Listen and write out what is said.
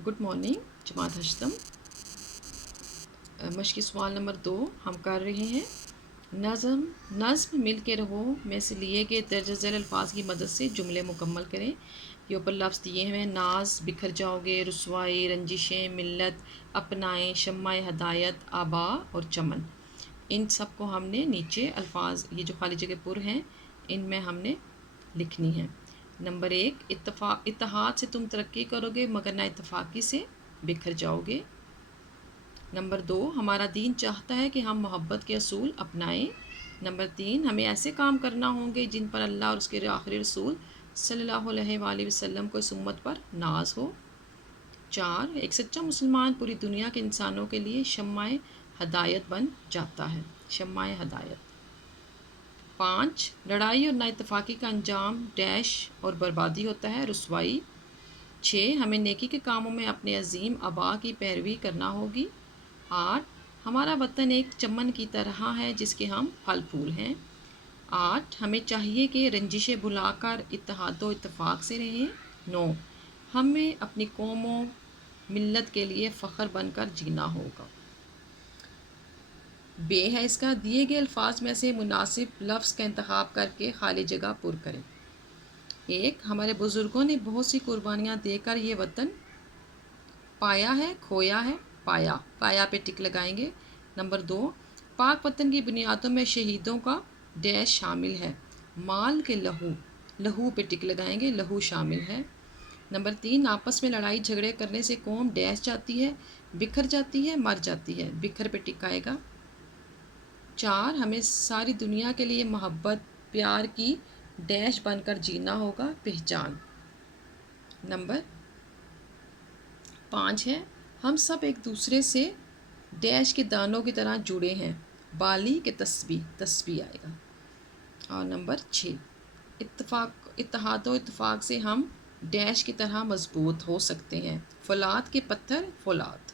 Good morning जमात हश्तम। मश्क़ी सवाल number 2 हम कर रहे हैं। नज़्म मिल के रहो में से लिए गए दर्ज झैल अल्फाज की मदद से जुमले मुकम्मल करें। ये ऊपर लफ्ज़ दिए हुए हैं: नाज, बिखर जाओगे, रुसवाई, रंजिशें, मिल्लत, अपनाएं, शम्माए हदायत, आबा और चमन। इन सब को हमने नीचे अल्फाज, ये जो खाली जगह पुर हैं, इनमें हमने लिखनी है। नंबर 1, इत्तेहाद से तुम तरक्की करोगे मगर ना इत्तफाक़ी से बिखर जाओगे। नंबर 2, हमारा दीन चाहता है कि हम मोहब्बत के असूल अपनाएं। नंबर 3, हमें ऐसे काम करना होंगे जिन पर अल्लाह और उसके आखिरी रसूल सल्लल्लाहु अलैहि वसल्लम को इस उम्मत पर नाज हो। 4, एक सच्चा मुसलमान पूरी दुनिया के इंसानों के लिए शम्माए हदायत बन जाता है। शम्माए हदायत। 5, लड़ाई और नाइतफाक़ी का अंजाम डैश और बर्बादी होता है, रुसवाई। 6, हमें नेकी के कामों में अपने अजीम आबा की पैरवी करना होगी। 8, हमारा वतन एक चमन की तरह है जिसके हम फल फूल हैं। 8, हमें चाहिए कि रंजिशें भुलाकर इत्तेहादो इत्तफाक़ से रहें। 9, हमें अपनी कौमों मिल्लत के लिए फ़ख्र बनकर जीना होगा। बे है इसका, दिए गए अल्फाज में से मुनासिब लफ्ज़ का इंतखाब करके खाली जगह पुर करें। 1, हमारे बुज़ुर्गों ने बहुत सी कुर्बानियाँ देकर ये वतन पाया है, खोया है, पाया। पाया पे टिक लगाएंगे। नंबर 2, पाक वतन की बुनियादों में शहीदों का डैश शामिल है, माल के लहू। लहू पे टिक लगाएंगे, लहू शामिल है। नंबर 3, आपस में लड़ाई झगड़े करने से कौम डैश जाती है, बिखर जाती है, मर जाती है। बिखर पे टिक आएगा। 4, हमें सारी दुनिया के लिए मोहब्बत प्यार की डैश बनकर जीना होगा, पहचान। नंबर 5 है, हम सब एक दूसरे से डैश के दानों की तरह जुड़े हैं, बाली के तस्बी आएगा। और नंबर 6, इत्तेहाद से हम डैश की तरह मजबूत हो सकते हैं, फौलाद के पत्थर फौलाद।